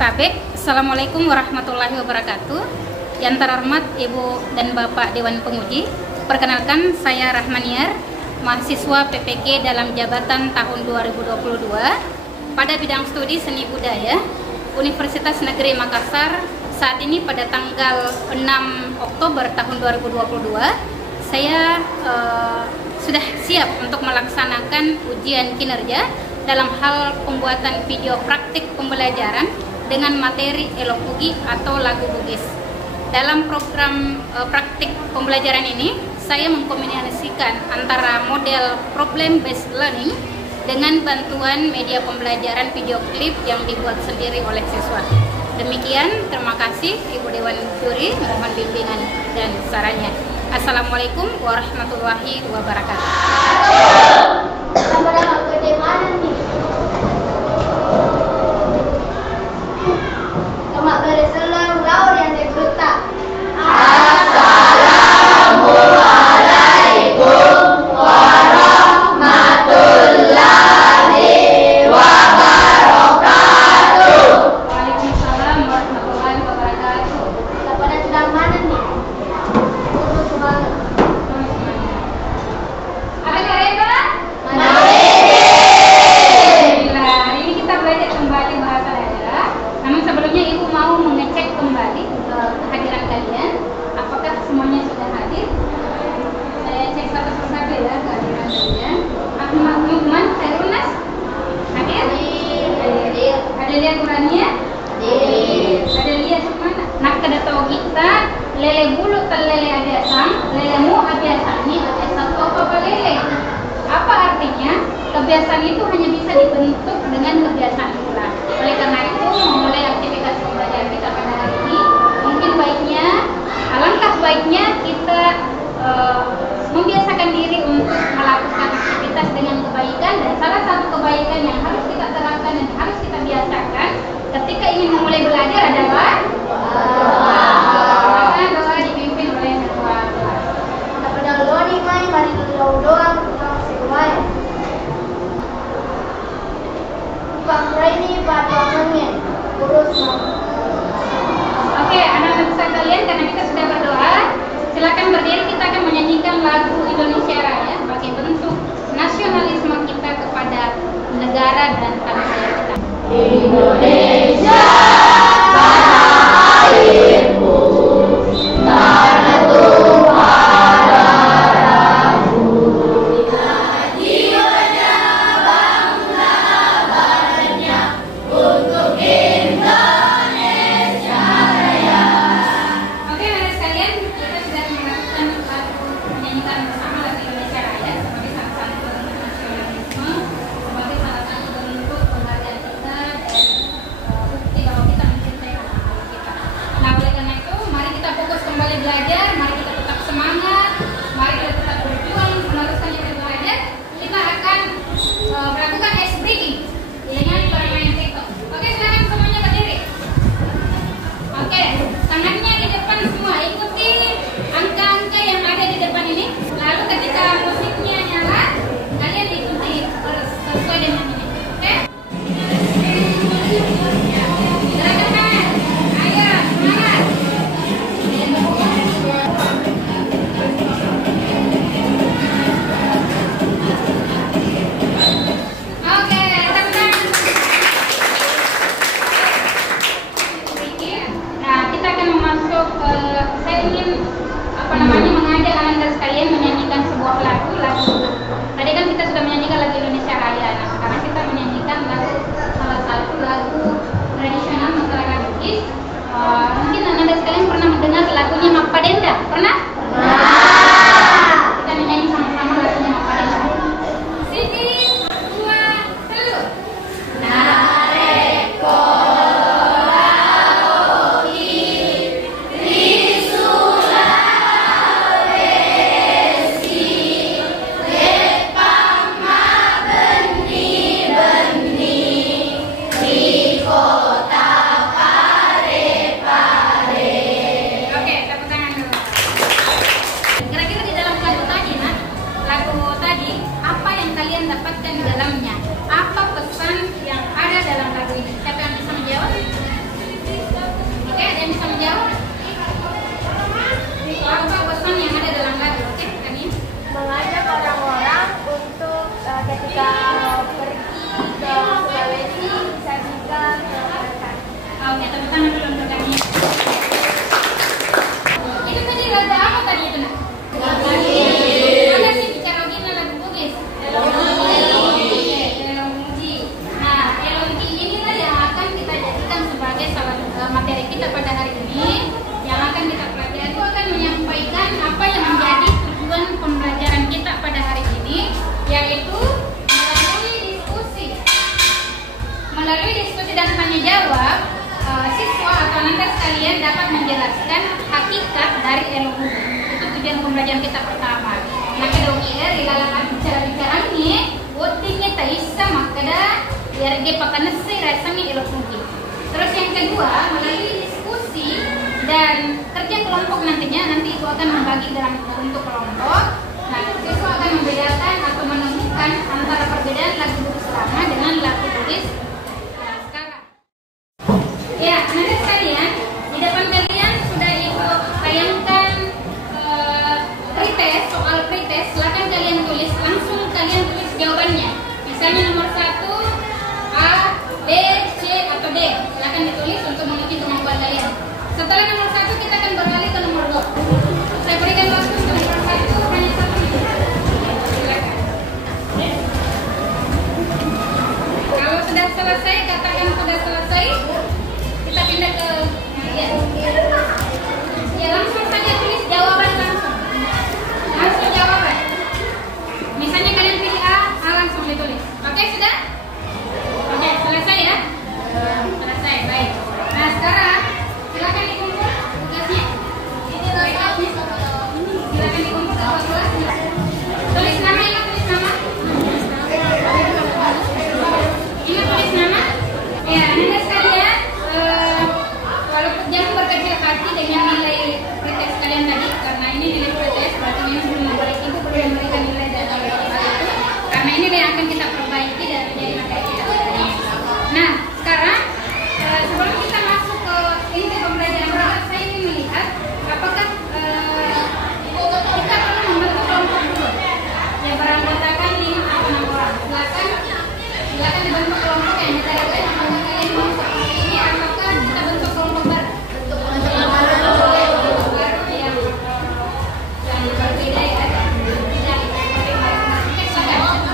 Jabodetabek. Assalamualaikum warahmatullahi wabarakatuh. Yang terhormat Ibu dan Bapak Dewan Penguji, perkenalkan saya Rahmaniar, mahasiswa PPG dalam jabatan tahun 2022 pada bidang studi seni budaya Universitas Negeri Makassar. Saat ini pada tanggal 6 Oktober tahun 2022 saya sudah siap untuk melaksanakan ujian kinerja dalam hal pembuatan video praktik pembelajaran dengan materi Elok Bugi atau lagu Bugis. Dalam program praktik pembelajaran ini, saya mengkombinasikan antara model problem based learning dengan bantuan media pembelajaran video klip yang dibuat sendiri oleh siswa. Demikian, terima kasih Ibu Dewan Juri, mohon bimbingan dan sarannya. Assalamualaikum warahmatullahi wabarakatuh. Lele bulu tel lele abiasang, lelemu abiasang ini abiasang apa lele? Apa artinya? Kebiasaan itu hanya bisa dibentuk dengan kebiasaan pula. Oleh karena itu, memulai aktivitas pembelajaran kita pada hari ini, mungkin baiknya, alangkah baiknya kita membiasakan diri untuk melakukan aktivitas dengan kebaikan, dan salah satu kebaikan yang harus kita terapkan dan harus kita biasakan ketika ingin memulai belajar adalah doa dipimpin oleh ketua kelas. Kepada doa nih mai, mari kita doa semuanya. Pak ini Pak Tuannya urus. Oke, anak-anak besar kalian, karena kita sudah berdoa, silakan berdiri. Kita akan menyanyikan lagu Indonesia Raya sebagai bentuk nasionalisme kita kepada negara dan tanah air kita. Indonesia, tanah airku, tanah Tuhan darahku. Jiwanya bangsa badannya untuk Indonesia Raya. Oke, anak sekalian, kita sudah melakukan menyanyikan bersama lagu Indonesia Raya sebagai salah satu bentuk nasionalisme, sebagai salah satu bentuk penghargaan kita dan Bisa pergi ke Sulawesi, bisa juga ke Barat. Oke, tepuk tangan dulu untuk kami. Itu tadi lagu apa tadi itu nak? Mana sih bicara gini lagu Bugis? Elongi. Nah, Elongi inilah yang akan kita jadikan sebagai salah materi kita pada hari ini. Yang akan kita pelajari itu akan menyampaikan apa yang menjadi tujuan pembelajaran kita pada hari ini, yaitu melalui diskusi dan tanya jawab, siswa atau Anda sekalian dapat menjelaskan hakikat dari Elongi. Itu tujuan pembelajaran kita pertama. Nah, kedua di dalam bicara ini, votingnya tak bisa makada biar dia pakai nasi rasanya Elongi. Terus yang kedua, melalui diskusi dan kerja kelompok nanti Ibu akan membagi dalam bentuk kelompok. Nah, siswa akan membedakan atau menemukan antara perbedaan lagu Bugis lama dengan lagu Bugis sekarang. Ya, Anda sekalian, di depan kalian sudah Ibu tayangkan pretest, soal pretest. Silakan kalian tulis, langsung kalian tulis jawabannya. Misalnya nomor 1, A, B, C, atau D. Silakan ditulis untuk menguji kemampuan kalian. Setelah nomor 1, kita akan beralih ke nomor 2. Saya berikan waktu untuk nomor 1, hanya 1 menit. Silakan. Kalau sudah selesai, katakan sudah selesai. Kita pindah ke ya, langsung saja tulis jawaban langsung. Langsung jawaban. Misalnya kalian pilih A langsung ditulis. Oke, sudah? Oke, selesai ya? Selesai, baik. Nah, sekarang silakan dikumpul tugasnya. Silakan dikumpul ke kelasnya. Tulis nama, ingat tulis nama. Ingat tulis nama. Ya, Anda sekalian, walaupun jangan berkecil hati dengan nilai pretest kalian tadi, karena ini nilai pretest, berarti ini belum balik Ibu perlu memberikan nilai data itu, karena ini yang akan kita perbaiki dan menjadi materi kita hari ini. Nah, sekarang sebelum kita masuk ke inti pembelajaran, saya ingin melihat apakah kita perlu membentuk kelompok dulu yang beranggotakan 5 atau 6 orang. Silakan dibentuk kelompok yang dicarikan. Apakah kalian mau seperti ini ataukah kita bentuk kelompok baru? Kelompok baru yang berbeda ya. Tidak seperti masing-masing. Silakan.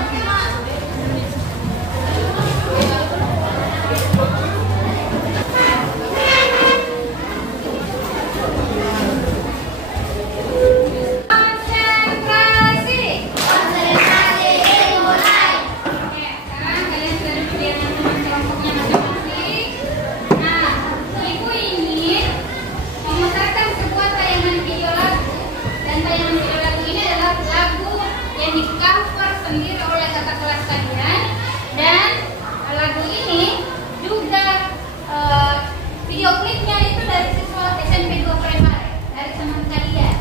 Video klipnya itu dari siswa SMP 2 Primary, dari teman kalian.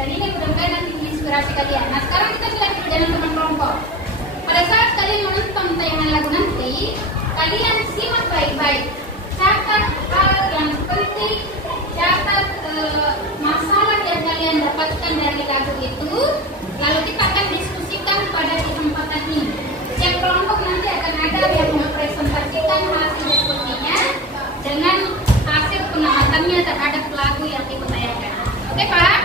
Dan ini mudah-mudahan nanti menginspirasi kalian. Nah, sekarang kita mulai perjalanan teman kelompok. Pada saat kalian menonton tayangan lagu nanti, kalian simak baik-baik. Catat hal yang penting, catat masalah yang kalian dapatkan dari lagu itu. Lalu kita akan diskusikan pada kesempatan ini. Setiap kelompok nanti akan ada yang mempresentasikan hasil diskusinya dengan hasil pengamatannya terhadap lagu yang ditayangkan. Oke, Pak?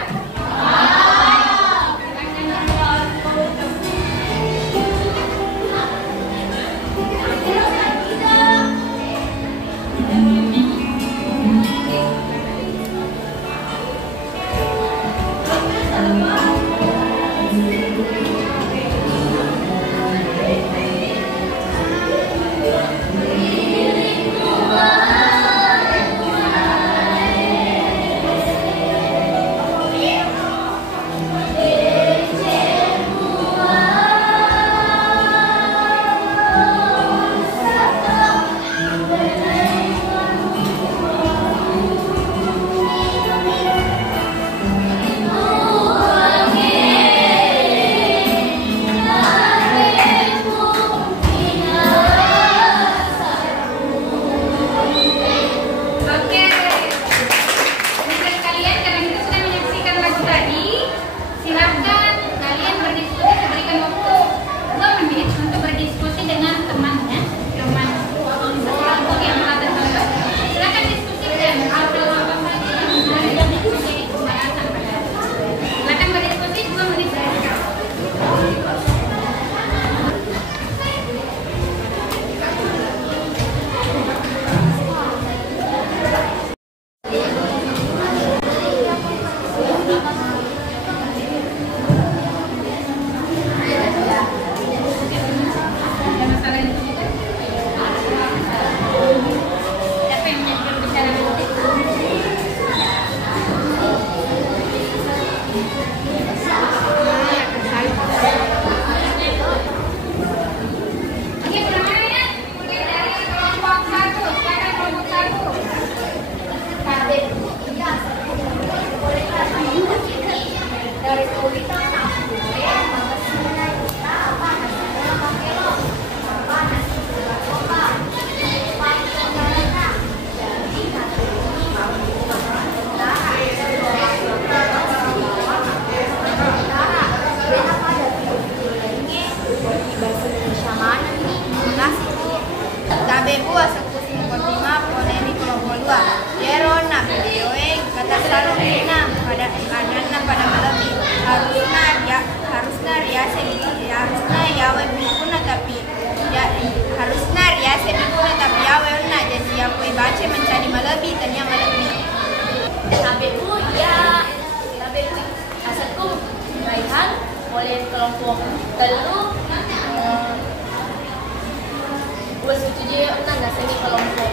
Tujuh enam nasanya kelompok.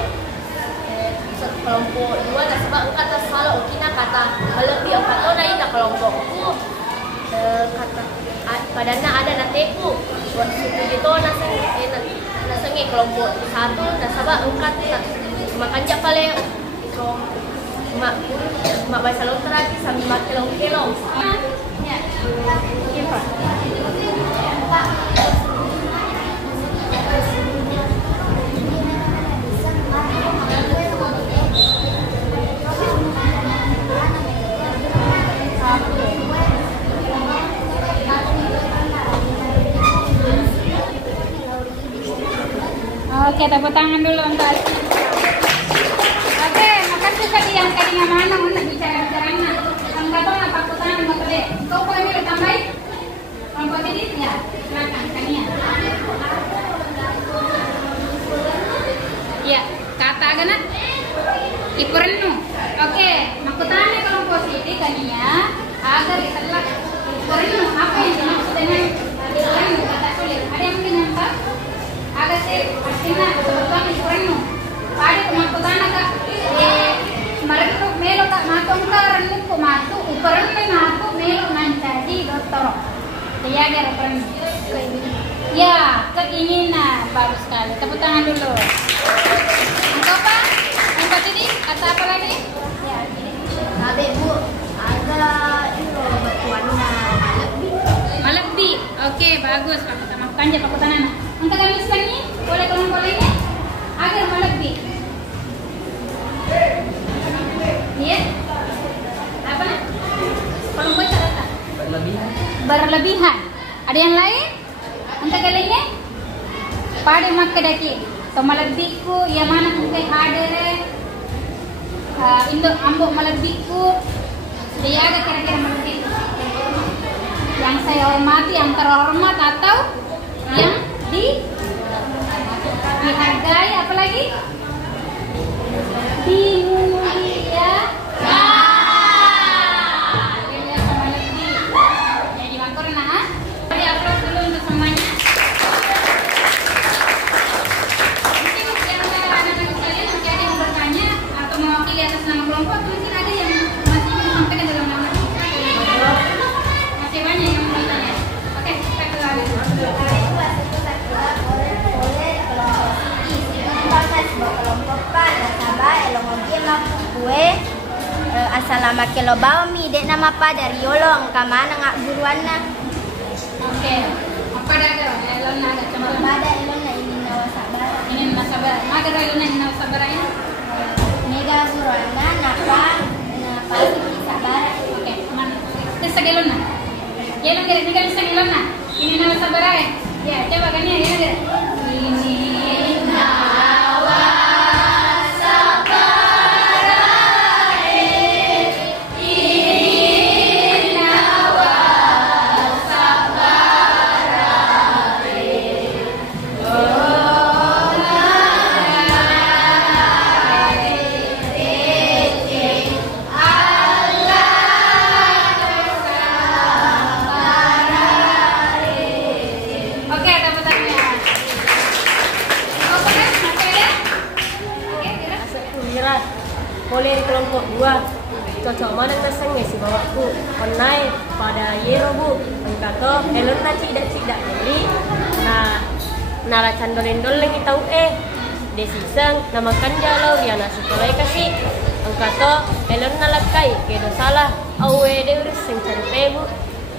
Kelompok dua dah sebab engkau tak salah okina kata lebih engkau tahu naik nak kelompokku kata padana ada nateku buat situ itu nasanya kelompok satu dah sebab engkau tak makan jak paling itu mak bahasa lontar sambil makan kelong ya Oke, tepuk tangan dulu untuk Ali. Oke, makasih tadi yang tadinya mana untuk bicara-bicaranya. Enggak tahu apa aku tangan mau tadi. Kau boleh tambahin? Kelompok ini ya, silakan Kania. Ya, kata agana iperennu. Oke, makutane kelompok ini Kania agar itulah iperennu. Apa yang dimaksud dengan iperennu? Kata sulit. Ada yang mungkin yang tahu? Agak sih, artinya sebetulnya iperennu. Pada makutana kak, mereka melo tak matong karan ko matu iperennu matu melo nanti dokter. Dia agar iperennu. Ya, keinginan bagus sekali. Tepuk tangan dulu. Untuk apa? Untuk ini kata apa lagi? Ya, ada bu ada itu batuannya Malekbi. Oke, bagus. Maaf tanya Pak Kutanana. Angka kami ini boleh kelompok ini agar malekbi. Iya? Apa? Kelompok kata berlebihan. Ada yang lain? Untuk kalian pada makke daki. So malebbiku ya mana mungkin ada indo ambok malebbiku. Dia ada kira-kira malebbiku. Yang saya hormati, yang terhormat atau yang dihargai, apalagi dimuliakan. Jadi makorna, jadi aplaus dulu untuk semuanya. Mungkin yang anak-anak sekalian masih ada yang bertanya atau mewakili atas nama kelompok, mungkin ada yang masih sampaikan dalam nama. Masih banyak yang bertanya. Oke, kita ke Assalamu kilo baumi dek nama pa dari yolong kamana ngak buruanna. Oke. Apa ada? Elon ada coba. Ada elona ini nawa sabar. Ini sabar. Ada elon ini sabar ya. Mega buruanna napa sih sabar. Oke, mana? Tes elona. Elon gere mega bisa elona. Ini nawa sabar ya. Ya, coba kan ya gere. Ini boleh kelompok dua cocok mana nasangnya si bawahku online pada yero bu engkato elon na tidak jadi nala candolen doleng itau desiseng namakan jalau dia nasi kolai kasih engkato elon nalakai kedo salah awe de urus sing cari bu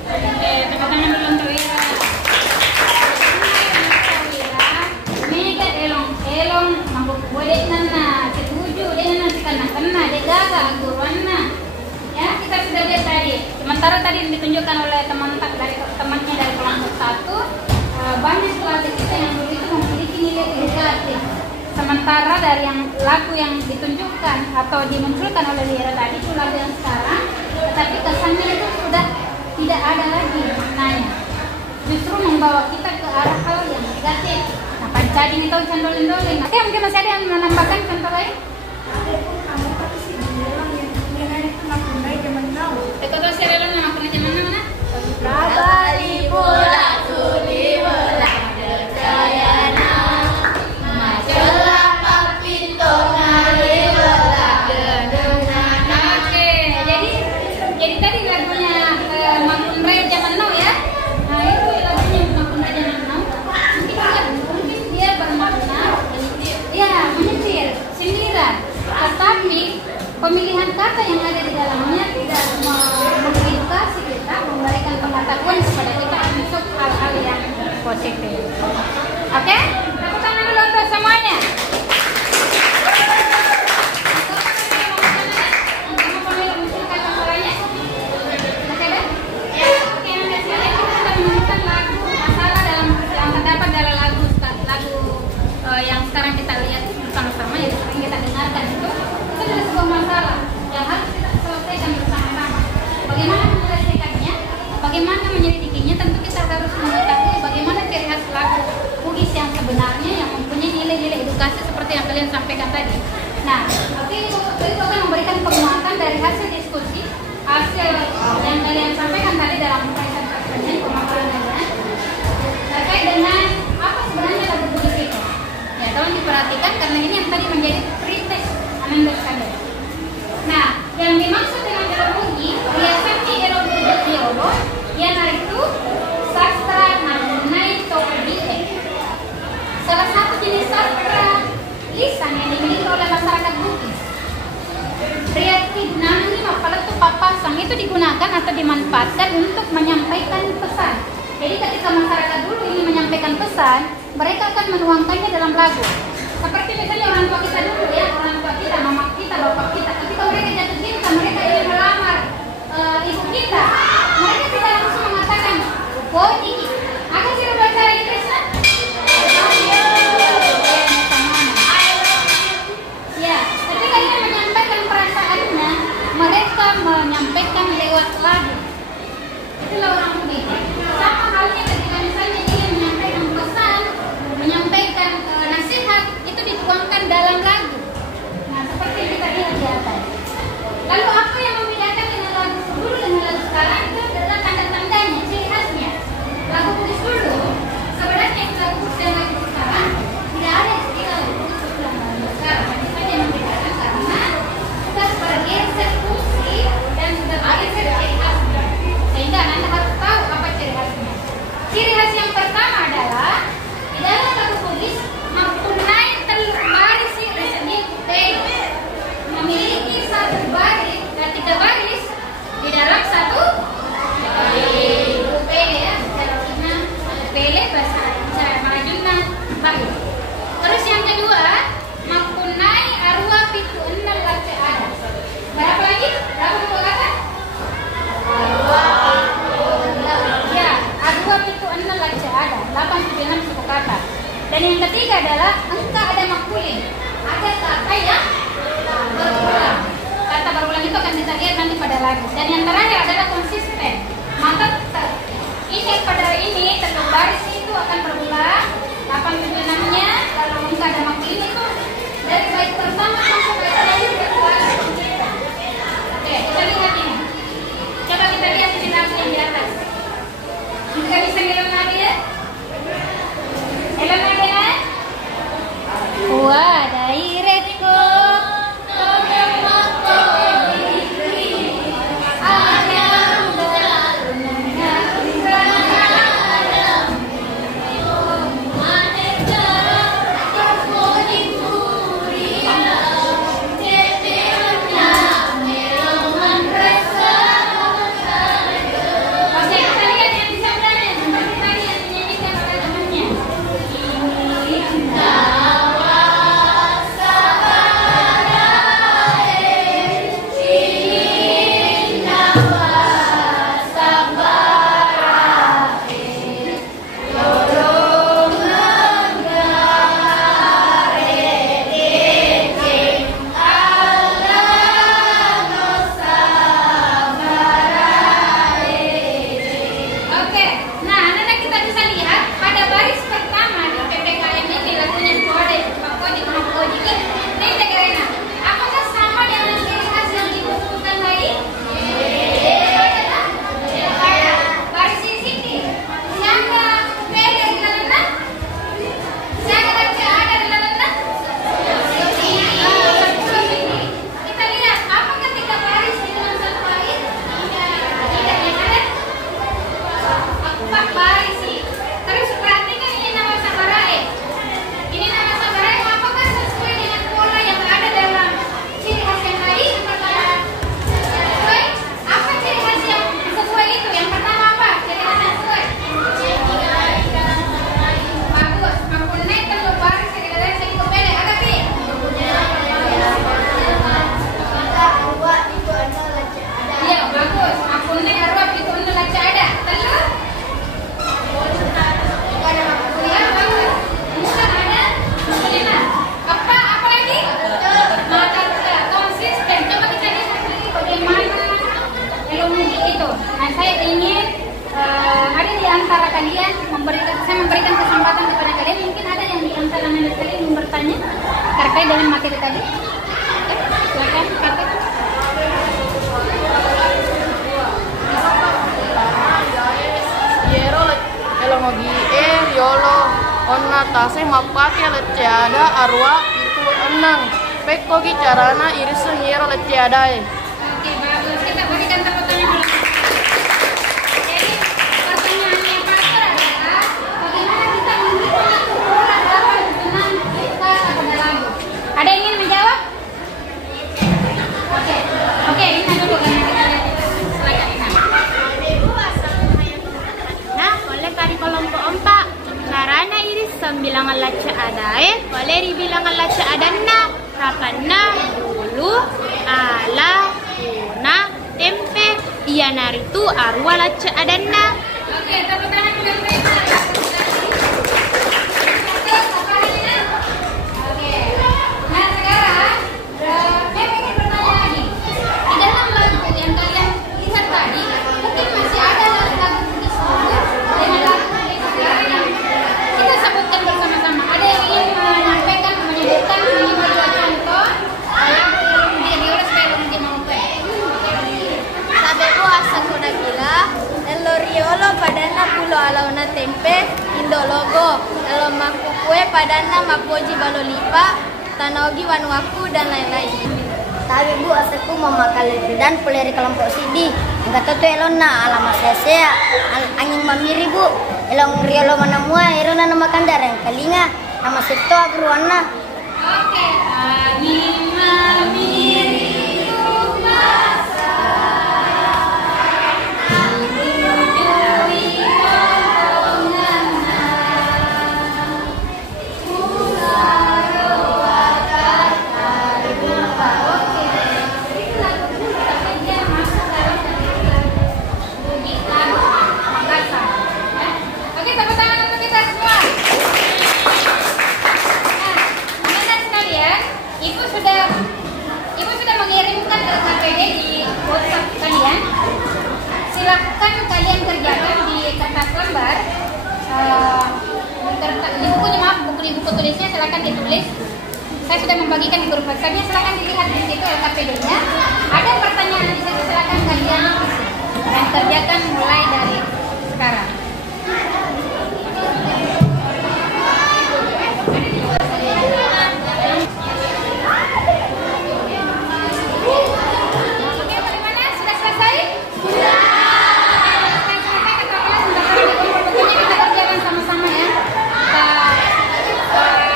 tepuk tangan dulu untuk Wira. Mega elong mabuk boleh nana ketujuh dia nanti kena dia gagal guruanna. Ya, kita sudah lihat tadi. Sementara tadi ditunjukkan oleh temannya dari kelompok 1, banyak kelas kita yang dulu itu memiliki nilai negatif. Sementara dari yang lagu yang ditunjukkan atau dimunculkan oleh Lira tadi itu lagu yang sekarang, tetapi kesannya itu sudah tidak ada lagi maknanya. Justru membawa kita ke arah hal yang negatif. Nah, tadi ini tahu candolin-dolin. Oke, mungkin masih ada yang menambahkan contoh lain? Ito si Relon na makuna zaman na mana? Rabali bola tuli bola jayana. Oke, tepuk tangan dulu untuk semuanya. Yang sekarang kita lihat bersama-sama, yang sering kita dengarkan itu adalah sebuah masalah yang harus kita selesaikan bersama-sama. Bagaimana menyelesaikannya, bagaimana menyelidikinya, tentu kita harus mengetahui bagaimana ciri khas lagu Bugis yang sebenarnya yang mempunyai nilai-nilai edukasi seperti yang kalian sampaikan tadi. Nah, oke, itu akan memberikan penguatan dari hasil diskusi, hasil yang kalian sampaikan tadi dalam presentasinya, pemaparan kalian terkait dengan apa sebenarnya lagu Bugis itu. Ya, tolong diperhatikan karena ini yang tadi menjadi pretest anak kalian. Nah, yang dimaksud dengan Erobugi, biasanya Erobugi Obo, yang itu sastra namunai topodie. Salah satu jenis sastra lisan yang dimiliki oleh masyarakat Bugis. Riati namanya mapalatu papasang itu digunakan atau dimanfaatkan untuk menyampaikan pesan. Jadi ketika masyarakat dulu ini menyampaikan pesan, mereka akan menuangkannya dalam lagu. Seperti misalnya orang tua kita dulu ya, orang tua kita, mama kita, bapak kita, ketika mereka jatuh cinta, mereka ingin melamar ibu kita, mereka tidak langsung mengatakan, "Oh, Niki, aku sih bahasa Inggris lah." Ya, ketika dia menyampaikan perasaannya, mereka menyampaikan lewat lagu. Itulah orang Bugis. Sama halnya ketika misalnya dia menyampaikan pesan, menyampaikan nasihat, itu dituangkan dalam lagu. Nah, seperti yang kita lihat di atas. Lalu apa yang membedakan dengan lagu dulu dengan lagu sekarang itu adalah tanda-tandanya, ciri khasnya. Lagu Bugis dulu, sebenarnya lagu Bugis dan lagu sekarang tidak ada istilah lagu Bugis dan lagu sekarang. Hanya saja yang membedakan karena sudah bergeser fungsi dan sudah bergeser ciri khasnya. Sehingga Anda harus tahu apa ciri khasnya. Ciri khas yang pertama adalah di dalam lagu Bugis mempunyai baris segi pele, memiliki satu baris dan tiga baris di dalam satu pele ya, secara Cina pele bahasa Melayu baris. Terus yang kedua mempunyai arwah pitu enam lace ada. Berapa lagi? Berapa dua kata? Ya, arwah pitu enam lace ada. 876 suku kata. Dan yang ketiga adalah engkau ada makulin, ada kata yang berulang. Kata berulang itu akan kita lihat nanti pada lagu. Dan yang terakhir adalah konsisten. Maka ini pada ini tentu baris itu akan berulang. 876-nya kalau engkau ada makulin itu dari bait pertama sampai bait terakhir berulang konsisten. Oke, kita lihat ini. Coba kita lihat di lagu yang di atas. Kita bisa ngirim lagi ya. Elan lagi ya. Wah, dairetku terkait dengan materi tadi? Silakan praktek. Yero elongogi yolo onna tase mapake leciada arwa itu enang pekogi carana irisu yero leciada Oke, bagus. Kita berikan tepuk tangan dulu. Jadi, pertanyaan yang terakhir adalah bagaimana kita menghitung ukuran dalam dengan kita pada lagu. Ada yang ingin menjawab? Oke, Rina dulu karena kita lihat itu. Silakan Rina. Nah, oleh kali kelompok 4, carana iris sembilangan laca adae, oleh dibilangan laca adanna, rapanna, bulu, ala, tuna, tempe, ianaritu, arwa laca adanna. Oke, tepuk tangan untuk mereka. Oke. Nah, sekarang saya ingin bertanya lagi. Di dalam lagu yang kalian lihat tadi, mungkin masih ada lagu disebut dengan lagu yang kita sebutkan bersama-sama. Ada yang ingin menyampaikan, menyebutkan, ingin membuat contoh lagu di Rio Spelum di Maupe. Sabeku asaku nagila, elo riolo padana pulo alauna tempe, indo logo, elo maku kue padana mapoji balolipa, tanogi wanuaku dan lain-lain. Tapi bu, asaku mama dan puleri kelompok sidi. Enggak tahu tuh elona alama saya angin mamiri bu. Elong riolo mana mua erona nama kandarang kalinga nama sekto agruana. Oke, angin mamiri kumasa, menunjui rombonganna, musaro akar lupa. Oke, ini lagu tapi dia masuk dalam bunyi lagu Makassar. Ya. Oke, tepuk tangan untuk kita semua. Teman-teman sekalian, Ibu sudah mengirimkan LKPD di WhatsApp kalian. Silakan kalian kerjakan di kertas lembar. Di bukunya di buku tulisnya silakan ditulis. Saya sudah membagikan di grup WhatsApp-nya. Silakan dilihat di situ LKPD-nya. Ada pertanyaan di situ, silakan kalian isi dan kerjakan mulai dari sekarang. Oke, bagaimana? Sudah selesai? Sudah. Selesai ketua kelas sudah pada dikumpul bukunya, kita kerjakan sama-sama ya.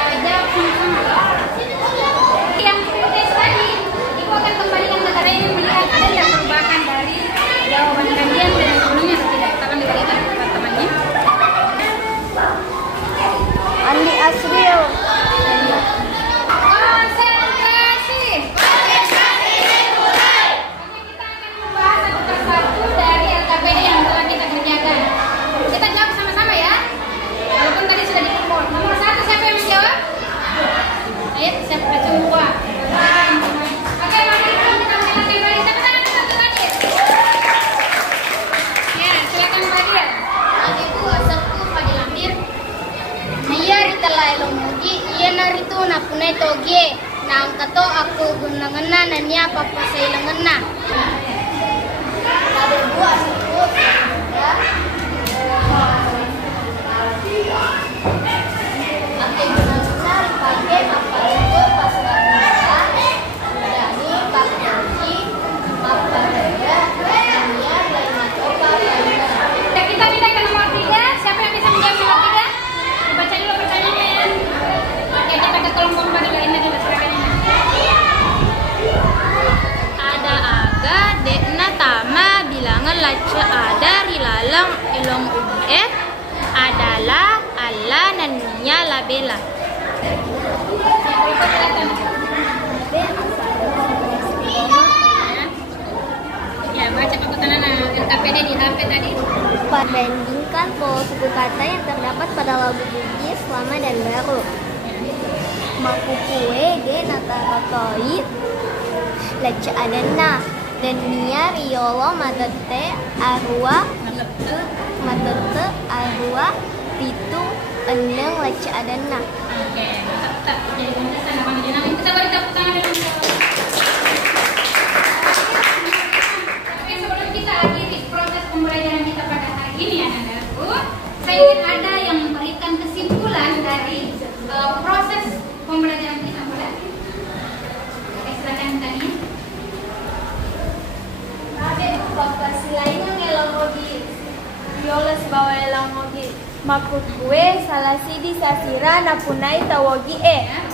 Kita jawab sama-sama. Yang tes tadi, Ibu akan kembalikan ke kalian melihat ada tidak perubahan dari jawaban kalian dari sebelumnya atau tidak. Tolong diberikan ke teman-temannya. Andi Asril. Konsentrasi. Hanya kita akan membahas satu persatu dari LKPD yang telah kita kerjakan. Kita jawab sama-sama ya. Walaupun tadi sudah dikumpul. Nomor 1 siapa yang menjawab? Ayo, siapa coba? Oke, mari kita mengenalkan kembali. Tepuk tangan untuk Nadir. Ya, silakan Nadir. Sabeku asaku padilamir, nayari tala elomuji, iya naritu napunay toge, na ang kato ako gunangana na niya papasailangan. Sabeku asaku Ake benar-benar pakai mapaluto pas kamusa, dani pakoji, mapalaya, dunia lain matopa lain. Kita pindah ke nomor 3. Siapa yang bisa menjawab nomor 3? Baca dulu pertanyaannya. Oke, kita ke kelompok pada lainnya dulu silakan. Ada aga dekna tama bilangan laca ada rilalang elong ubiet adalah Allah nania labela. Kelompok selatan. Ya, baca perkataan LKPD di HP tadi. Bandingkan pola suku kata yang terdapat pada lagu Bugis lama dan baru. Maku kue ge natarotoi laca adana dan nia riolo matete arua matete arua pitu eneng laca adana. Oke, tetap jadi kontesan 8 jenang itu dari proses pembelajaran kita, boleh? Oke, silakan Tania. Ade bapak silainnya ngelongogi violes bawa elongogi makut gue salah sidi sasira napunai tawogi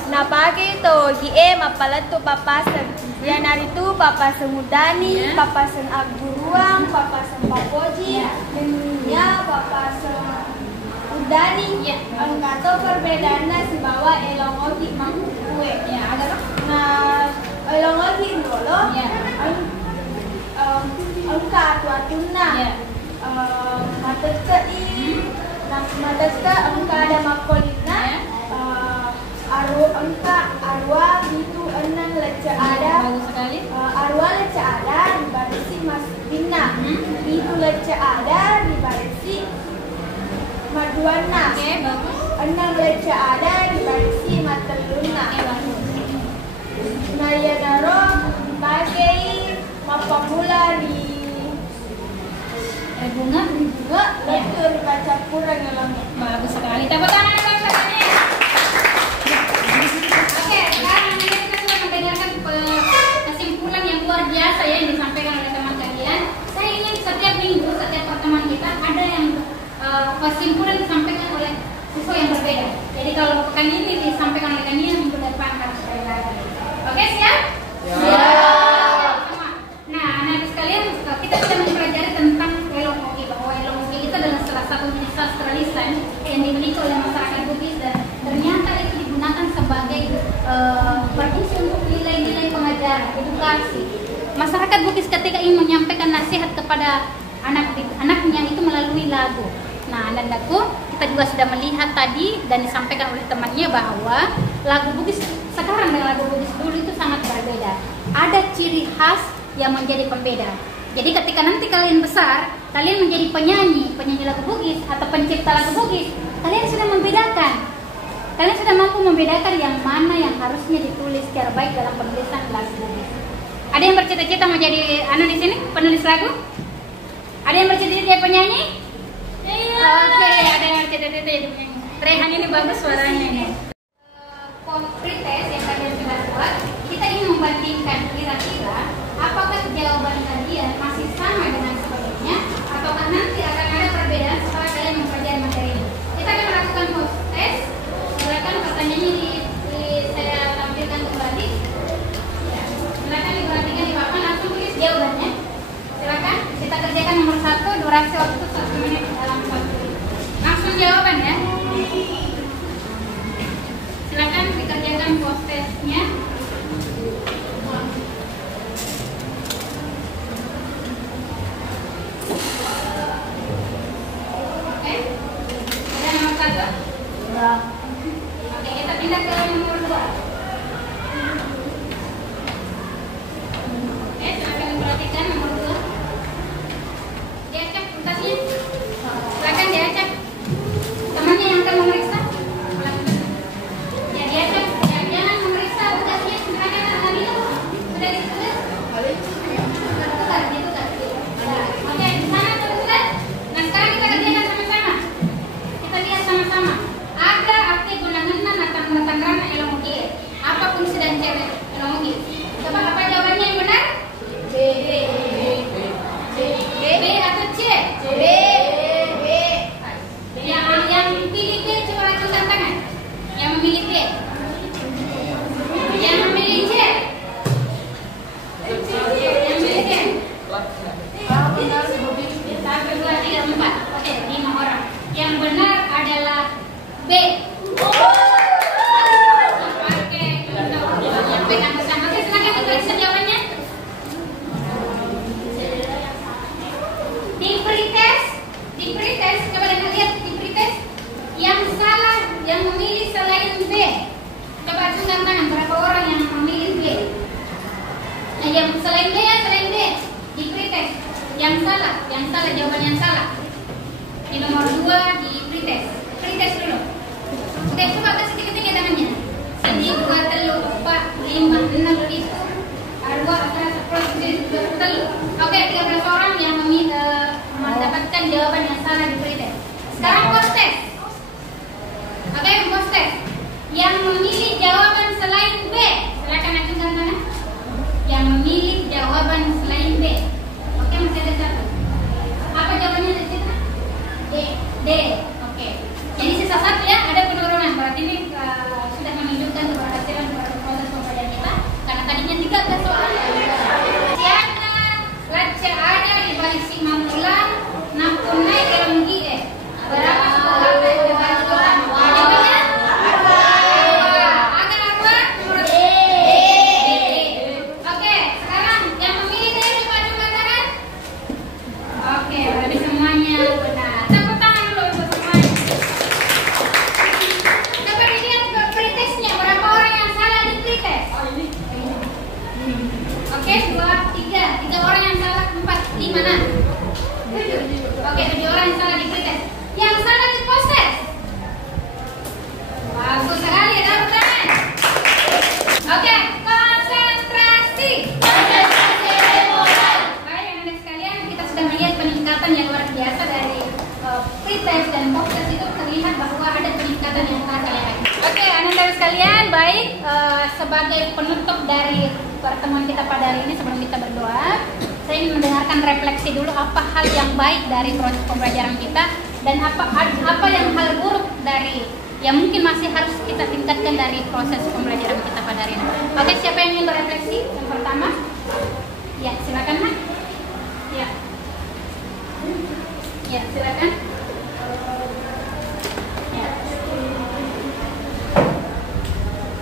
napake tawogi mapalatu papasen yan itu papasen mudani papasen agguruang papasen papoji dunia papasen udani angkato perbedaannya si bawa elongogi makut gue nah elongogi dulu angka atuatuna matesta angka ada makolina angka arwa itu enang leca ada Bagus sekali. arwa leca ada di barisi mas bina itu leca ada di barisi maduana Oke, bagus. enang leca ada di barisi mateluna nah ya daro dipakai mapamula di Bunga juga. betul dibaca kurang elongnya. Bagus sekali. Tepuk tangan untuk Tania. Oke, sekarang kita sudah mendengarkan kesimpulan yang luar biasa ya yang disampaikan oleh teman kalian. Saya ingin setiap minggu, setiap pertemuan kita ada yang kesimpulan disampaikan oleh siswa yang berbeda. Jadi kalau pekan ini disampaikan oleh Tania, minggu depan harus berbeda lagi. Oke, siap? Siap. Nah, anak-anak sekalian, kita sudah mempelajari tentang elongogi, bahwa elongogi itu adalah salah satu jenis sastra lisan yang dimiliki oleh masyarakat Bugis dan ternyata itu digunakan sebagai perfungsi untuk nilai-nilai pengajaran, edukasi. Masyarakat Bugis ketika ingin menyampaikan nasihat kepada anaknya itu melalui lagu. Nah, anak-anakku, kita juga sudah melihat tadi dan disampaikan oleh temannya bahwa lagu Bugis sekarang dan lagu Bugis dulu itu sangat berbeda. Ada ciri khas yang menjadi pembeda. Jadi ketika nanti kalian besar, kalian menjadi penyanyi lagu Bugis atau pencipta lagu Bugis, kalian sudah membedakan. Kalian sudah mampu membedakan yang mana yang harusnya ditulis secara baik dalam penulisan lagu Bugis. Ada yang bercita-cita menjadi di sini penulis lagu? Ada yang bercita-cita jadi penyanyi? Oke, ada yang bercita-cita jadi penyanyi. Rehan ini bagus suaranya ini. Pretest yang kalian sudah buat, kita ingin membandingkan kira-kira apakah jawaban kalian masih sama dengan sebelumnya ataukah nanti akan ada perbedaan setelah kalian mempelajari materi ini. Kita akan melakukan post test. Silakan pertanyaannya saya tampilkan kembali. Ya, silakan diperhatikan di papan, langsung tulis jawabannya. Silakan kita kerjakan nomor 1, durasi waktu 1 menit dalam 1 menit. Langsung jawaban ya. Silakan dikerjakan post testnya. Oke, ada nomor 1? Ya. Oke, kita pindah ke nomor 2. Oke, silakan diperhatikan nomor 2. Diacak tuntasnya. Silakan diacak. Temannya yang akan memeriksa. Ya, diacak. Ya, jangan memeriksa tuntasnya. Silakan tadi sudah ditulis. Ditukar. Ya. Oke, di sana tuliskan. Nah, sekarang kita kerjakan sama-sama. Kita lihat sama-sama. Ada arti guna-guna natang-natang elongogi. Apa fungsi dan cara elongogi? Coba apa jawabannya yang benar? B. B atau C? B. Yang pilih B coba rancangkan tangan. Yang memilih B. Yang memilih C. Yang memilih C. 1, 2, 3, 4. Oke, 5 orang. Yang benar adalah B. Oke, menyampaikan pesan. Oke, silakan dituliskan jawabannya. Di pretest, coba lihat di pretest. Yang salah, yang memilih selain B. Coba acungkan tangan berapa orang yang memilih B. Nah, yang selain B ya, selain B. Di pretest. Yang salah jawaban yang salah. Di nomor 2 di pretest dulu. Oke, coba kasih tiga-tiga tangannya. 1, 2, 3, 4, 5, 6, 7, 8, 9, 10. Oke, 13 orang yang mendapatkan jawaban yang salah di pretest. Sekarang post test. Oke, post test. Yang memilih jawaban selain B, silakan ajukan tangan. Yang memilih jawaban selain B. Oke, masih ada satu. Apa jawabannya dari situ? D. Oke. Jadi sisa satu ya, ada penurunan. Berarti ini sudah menunjukkan keberhasilan proses pembelajaran kita. Karena tadinya 13 soal. Siapa Laca ada di balik si Mamulan, nampun naik dalam GE. Berapa sekolah di balik sekolah? Jawabannya? Agak apa? Nomor D. Oke, sekarang yang memilih D coba ajukan tangan. Oke, berarti semuanya benar. Tepuk tangan dulu untuk semuanya. Coba dilihat pretestnya, berapa orang yang salah di pretest? Oke, 2, 3 orang yang salah, 4, 5, 6, 7. Oke, 7 orang yang salah di pretest. Yang salah di proses. Bagus sekali, tepuk tangan. Oke, konsentrasi. Baik, anak-anak sekalian, kita sudah melihat peningkatan yang luar biasa dari pretest dan mock test itu terlihat bahwa ada peningkatan yang sangat terlihat. Oke, anak-anak sekalian, baik, sebagai penutup dari pertemuan kita pada hari ini sebelum kita berdoa, saya ingin mendengarkan refleksi dulu apa hal yang baik dari proses pembelajaran kita dan apa yang hal buruk dari yang mungkin masih harus kita tingkatkan dari proses pembelajaran kita pada hari ini. Oke, siapa yang ingin berefleksi? Yang pertama, ya silakan Mak. Ya, silakan. Ya.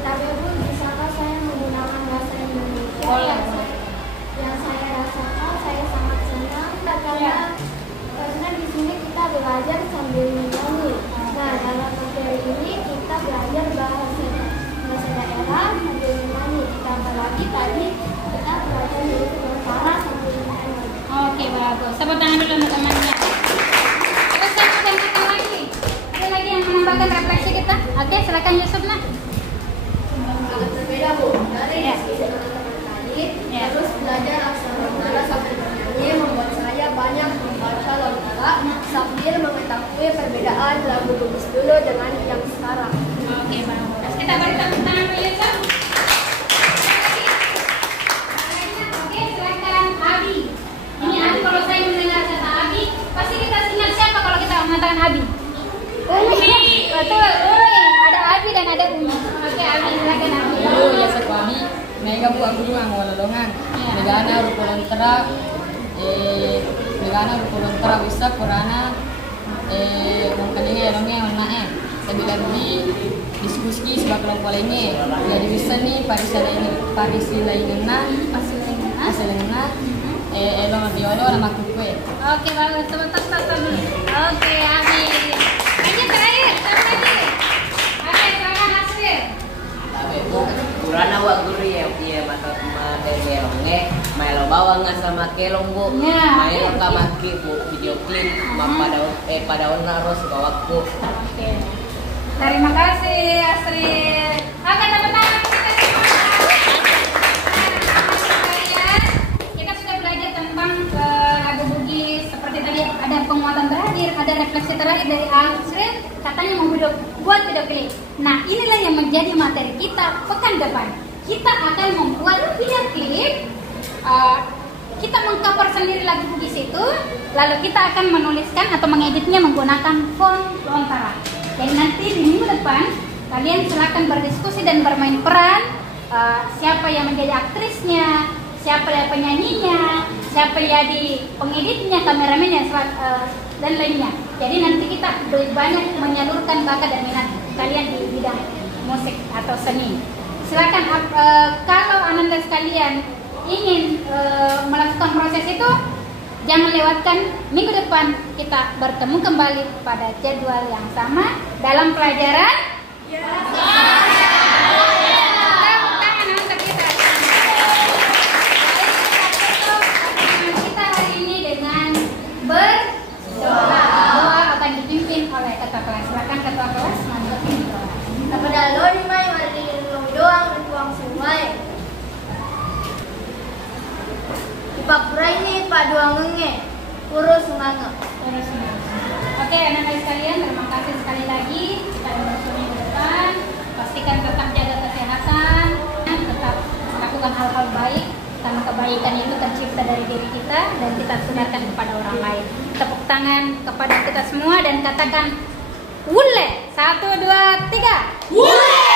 Tapi Bu, bisakah saya menggunakan bahasa Indonesia? Boleh. Yang saya rasakan, saya sangat senang karena di sini kita belajar sambil menyanyi. Nah, dalam materi ini kita belajar bahasa daerah sambil menyanyi. Ditambah lagi tadi kita belajar huruf suara sambil menyanyi. Oke, bagus. Tepuk tangan dulu untuk temannya. Terus saya mau dengarkan lagi. Ada lagi yang menambahkan refleksi kita? Oke, silakan Yusuf Nak. Agak berbeda Bu, dari teman-teman tadi, terus belajar aksara sambil menyanyi membuat saya banyak membaca logika sambil mengetahui perbedaan lagu tulis dulu dengan yang sekarang. Oke, bagus. Kita beri tepuk tangan dulu Yusuf. Oke, silakan Abi. Ini Abi, kalau saya mendengar kata Abi, pasti kita ingat siapa kalau kita mengatakan Abi? Umi. Betul, Umi. Ada Abi dan ada Umi. Oke, Abi, silakan Abi. Ya sekwami, mega buat guru ngololongan. Negana rukolontera, negana rukolontera bisa kurana, mungkinnya elongnya mana Sebila di diskusi sebab kelompok ini. Jadi bisa nih parisila elong biolo nama kue. Oke, bagus. Teman-teman dulu. Oke, Abi. Aja terakhir, siapa lagi? Oke, silakan Asril. Tapi Bu, kurana wa guru ya mata elongnya, maelo bawang sama kelong Bu. Maelo kamaki Bu, video klip pada onaros bawaku. Oke. Terima kasih Asril. Oke, teman-teman kita semua. Kita sudah belajar tentang lagu Bugis seperti tadi ada penguatan terakhir, ada refleksi terakhir dari Asril, katanya mau buat video klip. Nah, inilah yang menjadi materi kita pekan depan. Kita akan membuat video klip. Kita mengcover sendiri lagu Bugis itu, lalu kita akan menuliskan atau mengeditnya menggunakan font Lontara. Dan nanti di minggu depan kalian silakan berdiskusi dan bermain peran. Siapa yang menjadi aktrisnya, siapa yang penyanyinya, siapa yang di pengeditnya, kameramennya, dan lainnya. Jadi nanti kita lebih banyak menyalurkan bakat dan minat kalian di bidang musik atau seni. Silakan kalau Ananda sekalian ingin melakukan proses itu, jangan lewatkan minggu depan kita bertemu kembali pada jadwal yang sama dalam pelajaran. Tangan untuk kita. Kita hari ini dengan berdoa. Doa akan dipimpin oleh ketua kelas. Silakan ketua kelas memimpin doa. Kepada Lord Mai mari doang tuang sungai. Ipakura ini Pak Duangenge, urus semangat. Oke, anak-anak sekalian, terima kasih sekali lagi. Kita bertemu minggu depan. Pasti pastikan tetap jaga kesehatan, tetap melakukan hal-hal baik, karena kebaikan itu tercipta dari diri kita dan kita sebarkan kepada orang lain. Tepuk tangan kepada kita semua dan katakan Wulle. 1, 2, 3. Wulle.